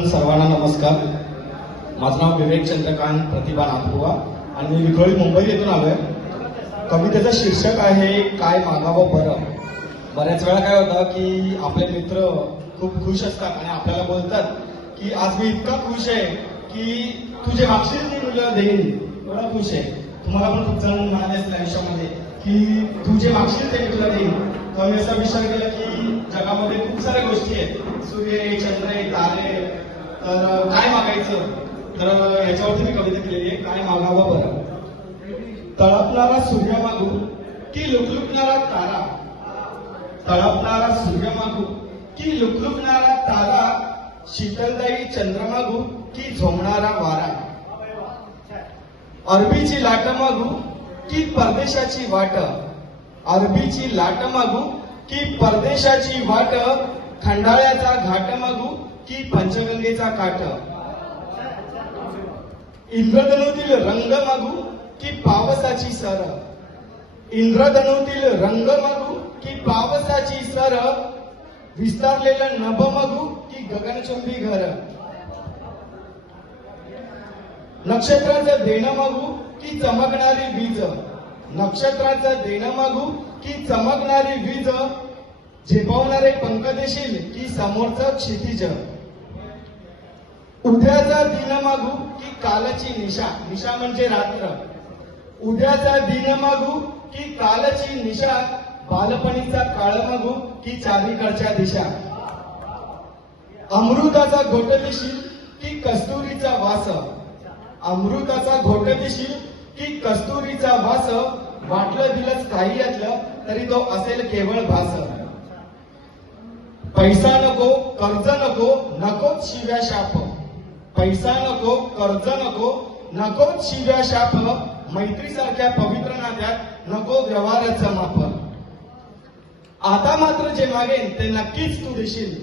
सर्वप्रथम सर्वांना नमस्कार. माझं नाव विवेक चंद्रकांत प्रतिभा नागपुरा आणि मी विक्रोळी मुंबई येथून आलोय. कवितेचं शीर्षक आहे काय मागावं बरं? बऱ्याच वेळा काय होतं की आपले मित्र खूप खुश असतात आणि आपल्याला बोलतात की आज मी इतका खुश आहे की तुझे मागशील मी तुला देईन. एवढा खुश आहे. तुम्हाला पण खूप जण म्हणाले असतील आयुष्यामध्ये की तुझे मागशील ते मी तुला देईन. तर मी असा विचार केला की जगामध्ये खूप साऱ्या गोष्टी आहेत. सूर्य चंद्र तारे तर काय मागायचं? तर याच्यावरती मी कविता केलेली आहे काय मागावं बरं? तळपणारा सूर्य मागू की लुकलुकणारा तारा? तळपणारा सूर्य मागू की लुकलुकणारा तारा? शीतलदायी चंद्र मागू की झोमणारा वारा? अरबीची लाट मागू की परदेशाची वाट? अरबीची लाट मागू की परदेशाची वाट? खंडाळ्याचा घाट मागू की पंचगंगेचा काठ. इंद्रधनुतील रंग मागू की पावसाची सर. इंद्रधनुतील रंग मागू की पावसाची सर. विस्तारलेलं नभ मागू की गगनचुंबी घर. नक्षत्राचं देणं मागू की चमकणारी वीज नक्षत्राचं देणं मागू की चमकणारी वीज झेपावणारे पंख देशील की समोरचं क्षितिज. उद्याचा दिन मागू की कालची निशा निशा म्हणजे रात्र. उद्याचा दिन मागू की कालची निशा बालपणीचा काळ मागू की चारीकडच्या दिशा. अमृताचा घोट दिशी की कस्तुरीचा वास. अमृताचा घोट दिशी की कस्तुरीचा वास. वाटलं काही असलं तरी तो असेल केवळ भास. पैसा नको कर्ज नको नकोच शिव्या शाप. पैसा नको कर्ज नको नको शिव्या शाप मैत्रीसारख्या पवित्र नात्यात नको व्यवहाराचं माप. आता मात्र जे मागेन ते नक्कीच तू देशील.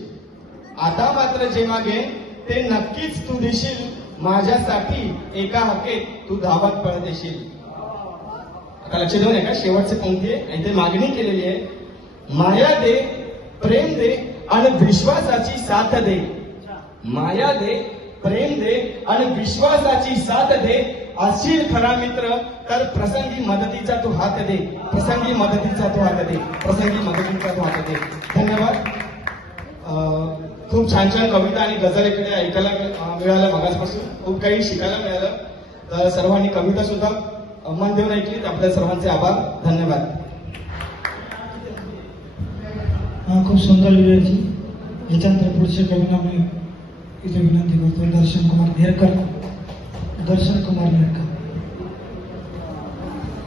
आता मात्र जे मागेन ते नक्कीच तू देशील. माझ्यासाठी एका हकेत तू धावत पळ देशील आता लक्ष देऊन का शेवटचे पंक्ती आहे आणि ते मागणी केलेली आहे. माया दे प्रेम दे आणि विश्वासाची साथ दे. माया दे प्रेम दे आणि विश्वासाची साथ दे असशील खरा मित्र तर प्रसंगी मदतीचा तू हात दे. प्रसंगी मदतीचा तू हात दे. प्रसंगी मदतीचा तू हात दे. धन्यवाद. खूप छान छान कविता आणि गझल इकडे ऐकायला अं, मिळालं मगासपासून. खूप काही शिकायला मिळालं. तर सर्वांनी कविता सुद्धा मन देऊन ऐकली आपल्या सर्वांचे आभार. धन्यवाद. खूप सुंदर विजयची याच्यानंतर पुढचे कविता मी तिथे विनंती करतो दर्शन कुमार नेरकर दर्शन कुमार नेरकर